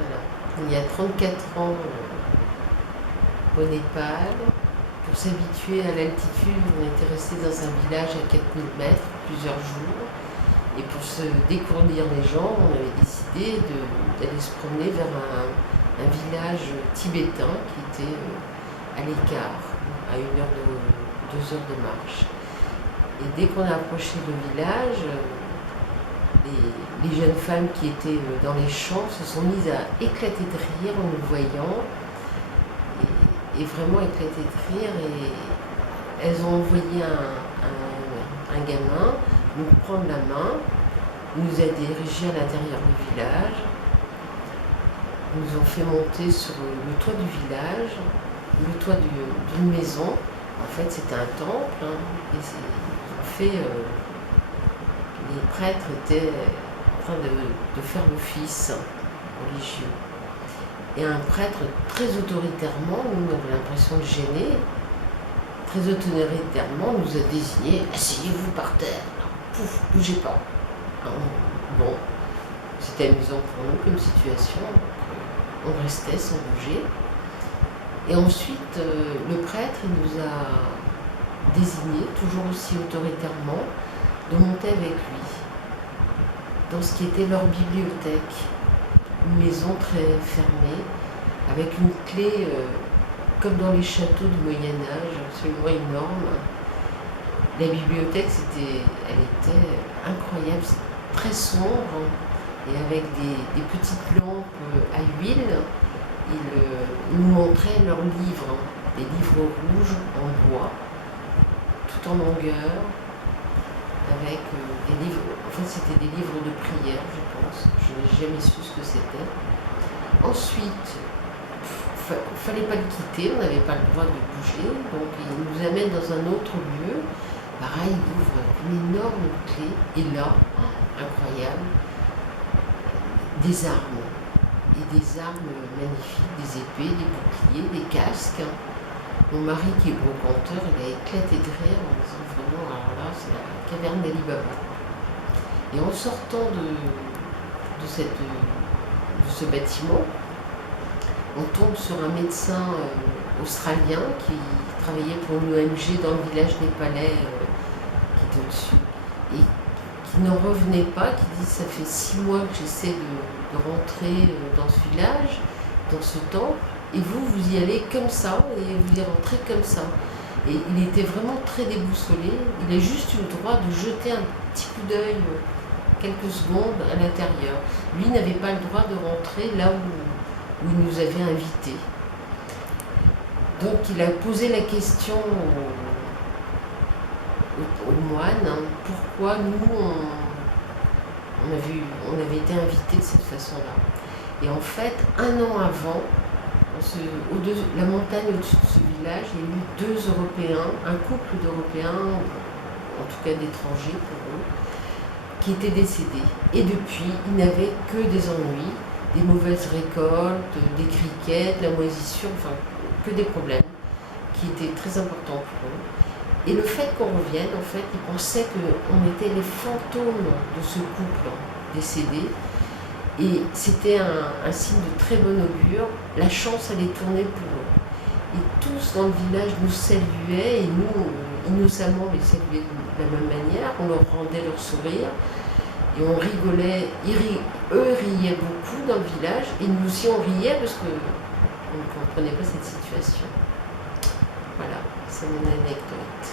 Voilà. Il y a 34 ans, au Népal, pour s'habituer à l'altitude, on était resté dans un village à 4000 mètres plusieurs jours. Et pour se décourdir les jambes, on avait décidé d'aller se promener vers un village tibétain qui était à l'écart, à 2 heures de marche. Et dès qu'on a approché le village, les jeunes femmes qui étaient dans les champs se sont mises à éclater de rire en nous voyant, et vraiment éclater de rire. Et elles ont envoyé un gamin nous prendre la main, nous a dirigés à l'intérieur du village, nous ont fait monter sur le toit du village, le toit d'une maison. En fait, c'était un temple, et les prêtres étaient en train de faire l'office religieux. Et un prêtre, très autoritairement, nous avons l'impression de gêner, très autoritairement nous a désignés: asseyez-vous par terre, pouf, bougez pas. Bon, c'était amusant pour nous comme situation, on restait sans bouger. Et ensuite, le prêtre nous a désignés, toujours aussi autoritairement, de monter avec lui dans ce qui était leur bibliothèque, une maison très fermée, avec une clé comme dans les châteaux du Moyen-Âge, absolument énorme. La bibliothèque, elle était incroyable, très sombre, et avec des petites lampes à huile. Ils nous montraient leurs livres, des livres rouges en bois, tout en longueur, avec des livres, enfin c'était des livres de prière, je pense, je n'ai jamais su ce que c'était. Ensuite, il ne fallait pas le quitter, on n'avait pas le droit de bouger, donc il nous amène dans un autre lieu. Pareil, il ouvre une énorme clé, et là, incroyable, des armes. Et des armes magnifiques, des épées, des boucliers, des casques. Mon mari, qui est brocanteur, il a éclaté de rire en disant vraiment, alors là, c'est la caverne d'Ali Baba. Et en sortant de ce bâtiment, on tombe sur un médecin australien qui travaillait pour une ONG dans le village népalais qui était au-dessus, et qui n'en revenait pas, qui dit: ça fait 6 mois que j'essaie de rentrer dans ce village, dans ce temple, et vous y allez comme ça, et vous y rentrez comme ça. Et il était vraiment très déboussolé, il a juste eu le droit de jeter un petit coup d'œil quelques secondes à l'intérieur. Lui n'avait pas le droit de rentrer là où il nous avait invités. Donc il a posé la question aux moines, pourquoi nous on avait été invités de cette façon-là. Et en fait, 1 an avant, la montagne au-dessus de ce village, il y a eu 2 Européens, un couple d'Européens, en tout cas d'étrangers pour eux, qui étaient décédés. Et depuis, ils n'avaient que des ennuis, des mauvaises récoltes, des criquets, de la moisissure, enfin, que des problèmes qui étaient très importants pour eux. Et le fait qu'on revienne, en fait, ils pensaient qu'on était les fantômes de ce couple décédé. Et c'était un signe de très bon augure. La chance allait tourner pour eux. Et tous dans le village nous saluaient, et nous, innocemment, les saluaient de la même manière. On leur rendait leur sourire, et on rigolait. Eux riaient beaucoup dans le village, et nous aussi on riait parce qu'on ne comprenait pas cette situation. Voilà, c'est mon anecdote.